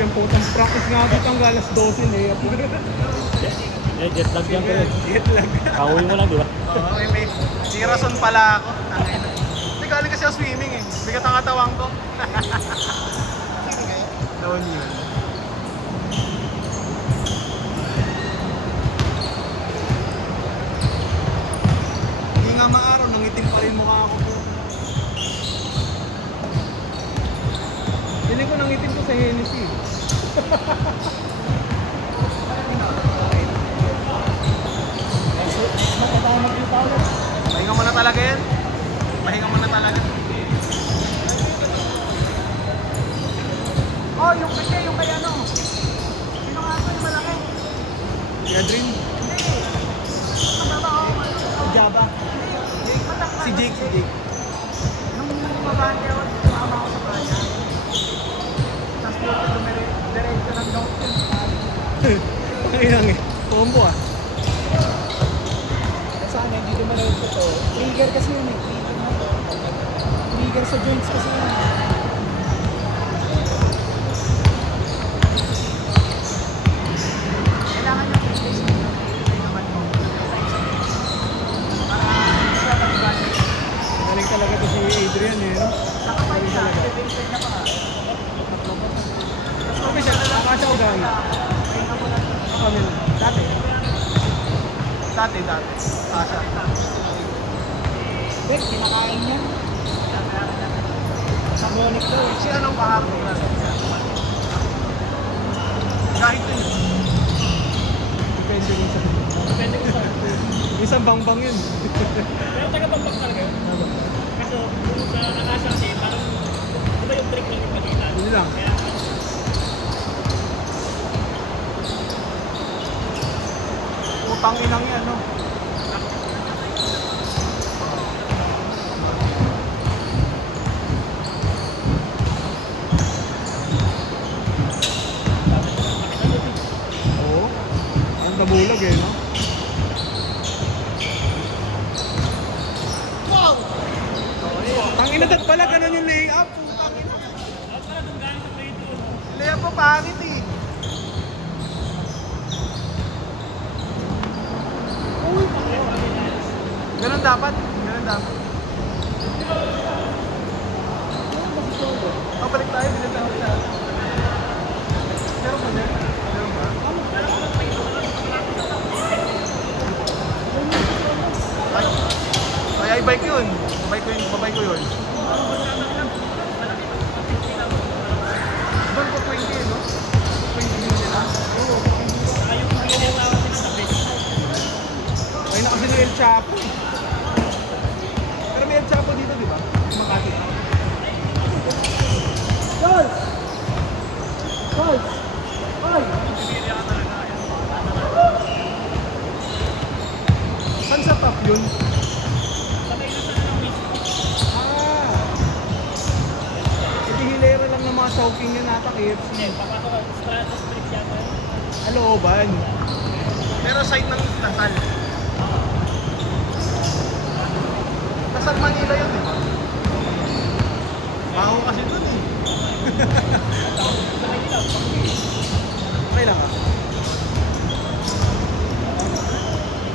yung putang practice nga dito ang alas 12 eh. Jet lag yan ko. Jet lag. Kauwi mo lang, di ba? Oo, may rason pala ako. Tangina. Hindi galing kasi ako swimming eh. Bigat ang katawang ko. Doon yun. Hindi nga maaraw, nangitim pa rin mukha ako. Hindi ko nangitim ko sa Hennessy. Pahinga mo na talaga yan. Pahinga mo na talaga. Oh, yung kanya, yung kaya ano. Sino nga ito yung malaki? Si Adrin. Mataba ako. Java. Si Jake, si Jake. Nung babaan niya ako, tumama ako sa kanya. Tapos diretso ng down yun. Panginang eh. Combo ah. Sana hindi dumanood ko to. Trigger kasi yun eh. Trigger na to. Trigger sa joints kasi yun. Kailangan yung fitness naman mo. Para siya mag-balik. Galing talaga to si Adrian eh. No? Nakapay siya. Vincent na pa. Okay siya, nakasya ko gano'n. Kami lang. Dati. Dati. Kasha. Bek, kinakain niya. Sa Monic daw eh. Si anong kahapon na? Kahit yun. Depende rin sa... Depende ko sa... Isang bangbang yun. Pero taga-bambak talaga yun. Kaso, kung sa nakasang siya, parang... Di ba yung trick lang yung pag-ilan? Yun lang. Kaya, Utang inang yan, no? Oo. Ang dabulag eh, no? Tangina dat pala, ganun yung layup. Tangina. dapat pala doon galing sa play 2. Hindi yan po pangit eh. Ganun dapat. Ganun dapat. Oh, balik tayo. Bilit tayo siya. Meron ba dyan? Meron ba? Ay, i-bike yun. Babike ko yun. Doon po 20, no? 20 yun nila. Ay na kasi ng El Chapo. Pero may El Chapo dito, di ba? Makati. Guys! Guys! Ay! Saan sa top yun? Hindi hilera lang ng mga soaking yun nata KFC. Papasok ang Strata Street yata. Alooban. Pero side ng Lasal. Lasal Manila yun eh. Baho kasi dun eh. Okay lang ah.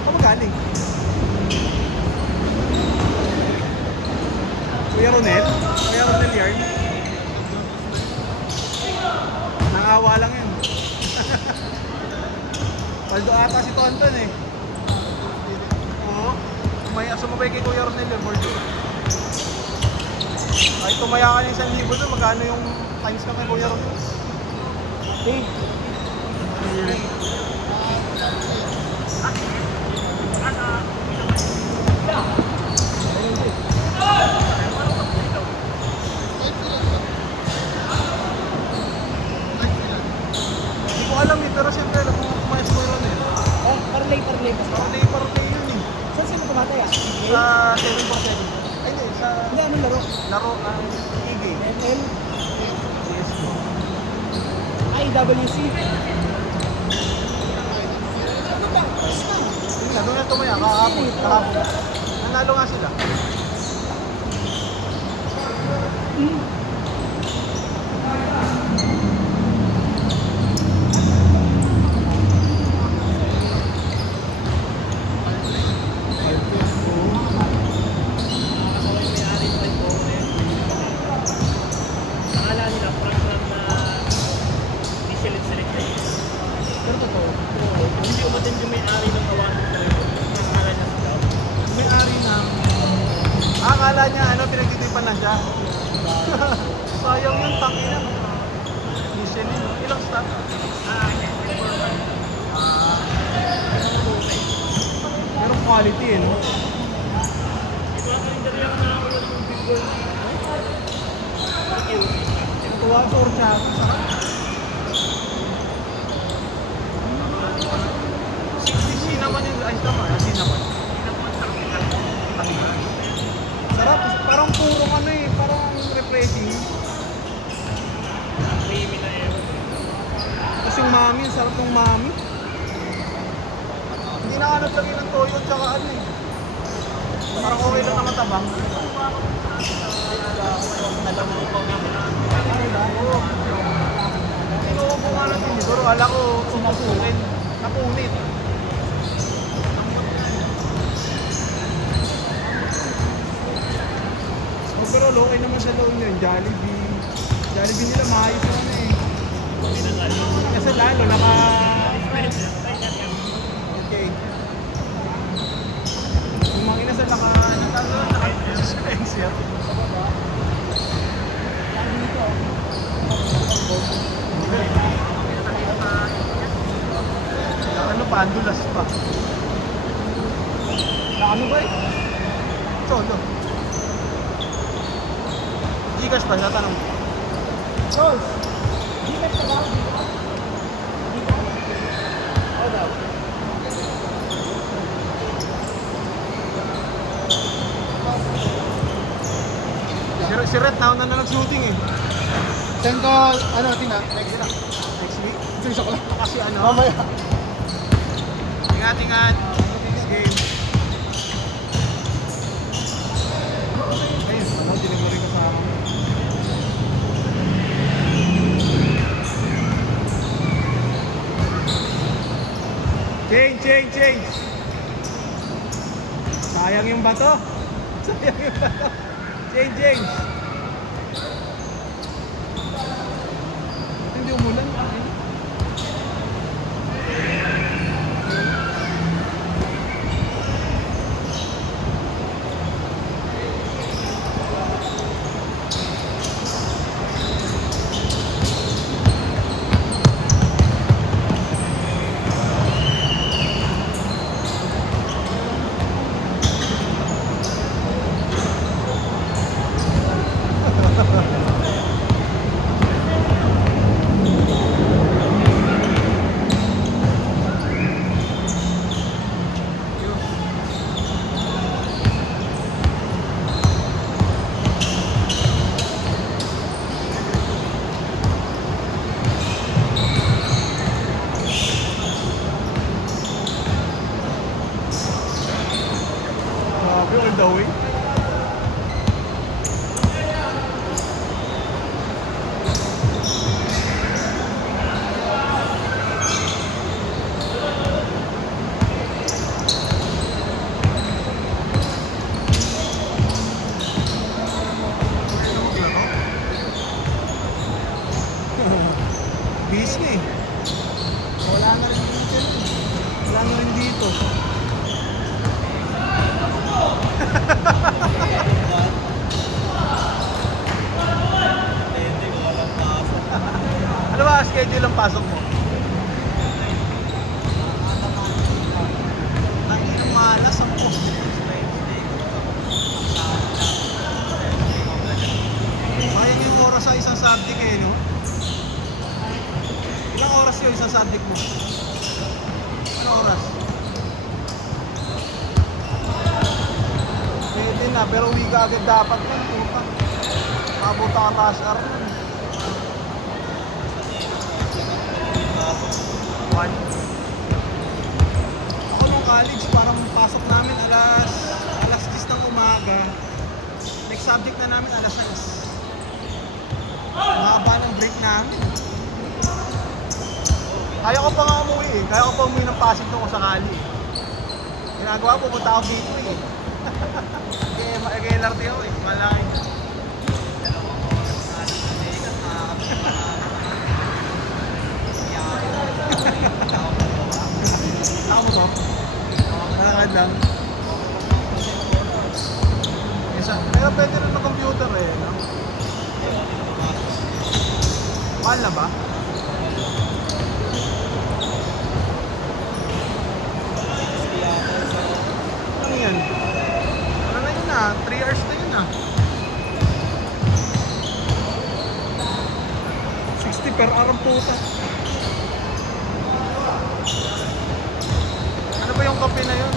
Saan magaling? Kuya Ronel? Kuya Ronel yarn? Nangawa lang yun. Paldo ata si Tonton eh. Oo. Sumabay kay Kuya Ronel yung board. Ay, tumaya ka ng 1,000 doon. Magkano yung times ka kay Kuya Ronel? Hey! Hindi ko alam eh, pero siyempre alam mo kumain si Kuya Ronel. Oh, parlay. Parley yun eh. Saan sino tumatay ah? Sa 747. Ay, hindi. Sa Hindi, anong laro? laro ng EG. ML? IWC? Yun na, doon na tumaya. Kahapon. Nanalo nga sila. natin yung may-ari ng kawasan sa ito. Nakakala niya sila. May-ari na. Akala niya, pinagtitipan na siya. Sayang yung tangina. Michelin, no? Ilang star? Pero quality, no? Ito ang kalendar lang na ako yung big goal. Tuwa sa orcha. Sarap. 60C naman yung ay tama, asin naman. Sarap, parang purong parang refreshing. Creamy na yun. Tapos yung mami, ang sarap ng mami. Hindi na hanap lagi ng toyo at saka Parang okay lang naman tabang. Kinuha ko nga natin siguro, ala ko sumasukin. Napunit. Pero okay naman sa loob nyo, Jollibee. Jollibee nila maayos naman Kasi lalo, Okay. Yung mga inasal naka-dispenser. Andulas pa. Ano ba Solo. Gcash pa, natanong. Charles, di ba ito ba? Dito? Oo daw. Si Red na nag-shooting Send ko, tingnan. Next week. Gusto ko lang. Kasi Mamaya. Ingat. Next game. Ayun, delivery ko sa akin. Change. Sayang yung bato. Change. Hindi umulan. All the way. Busy Wala na rin dito. Ano ba schedule ang pasok mo? Ang inang malas ang post. Sayang yung oras sa isang subject no? Ilang oras yung isang subject mo? Ilang oras? Pwede na, pero uwi ka agad dapat nun, puta. Abot ka rush hour nun. 1. Ako nung college, parang pasok namin alas 10 ng umaga. Next subject na namin alas 6. Mahaba ng break namin. Kaya ko pa nga umuwi Kaya ko pa umuwi ng Pasig nung sakali Ginagawa, pupunta ako dito Kaya LRT ako malaki. Ako mo to? Malakad lang. Pero pwede rin na computer eh, no? Mahal na ba? Ano yan? Ano na yun ah? 3 hours na yun ah. 60 per hour ang puta. Ano ba yung kape na yun?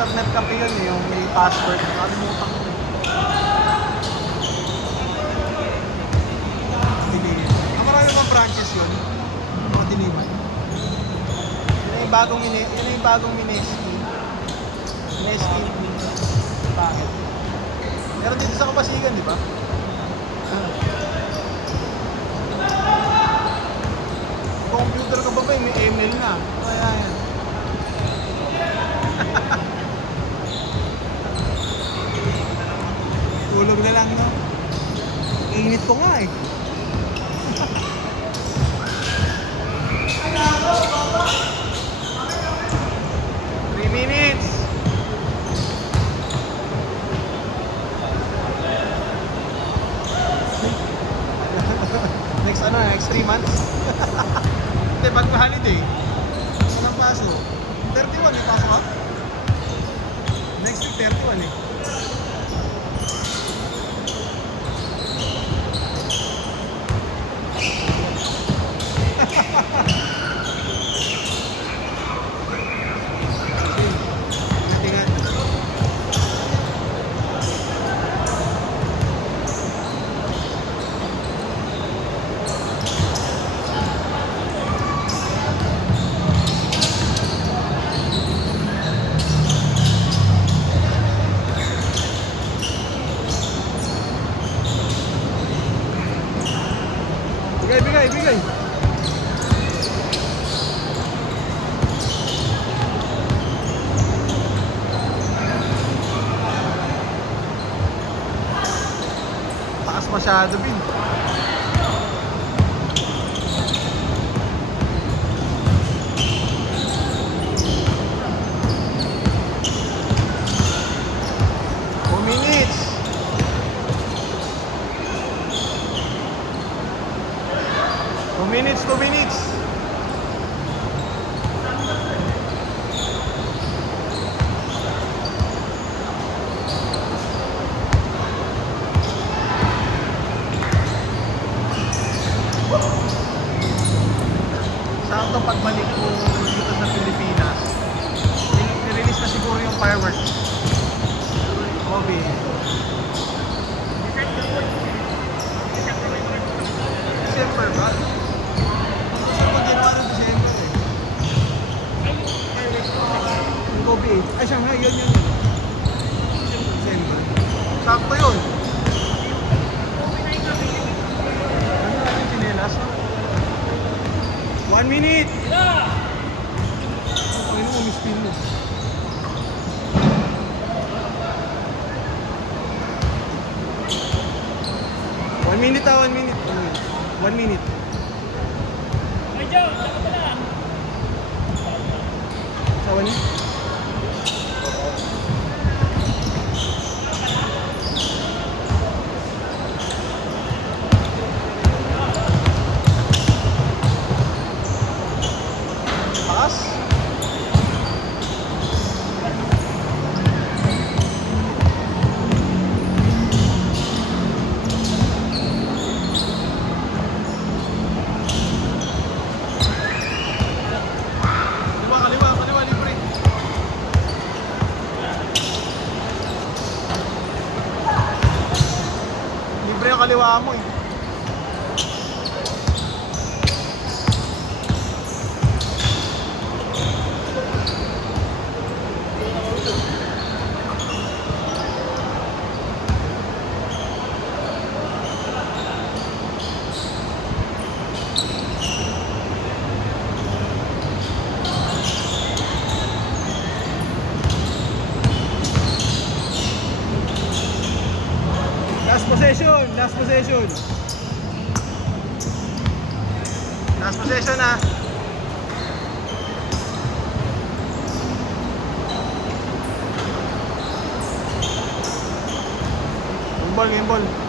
Internet cafe yun eh, yung may password. Nakalimutan ko. Diliman. Marami mga branches yun. Mga Diliman. Yun yung bagong Mineski. Mineski. Bakit? Meron dito sa Kapasigan, di ba? Computer ka ba ba? May email na. Kaya yan. Tulog na lang, no? Init ko nga eh. Three minutes. Next 3 months? Hindi, pag holiday. Walang paso. 31 may paso ka? Next week 31 eh. Natingan. Bigay. Takas masyado, Bin. Minutes. 2 minutes. Sakto pagbalik ko dito sa Pilipinas. I-release na siguro yung fireworks. Kobe. December ba? Kobe. Ay, Shanghai, yun. December. Sakto yun. Ano natin chinelas? 1 minute! Ano mo, mispin mo? One minute. 1 minute. Medyo, dapat na lang. Sawa niya? Takas? Kaliwa, libre. Libre ang kaliwa mo eh. Last possession. Last possession ah. Game ball.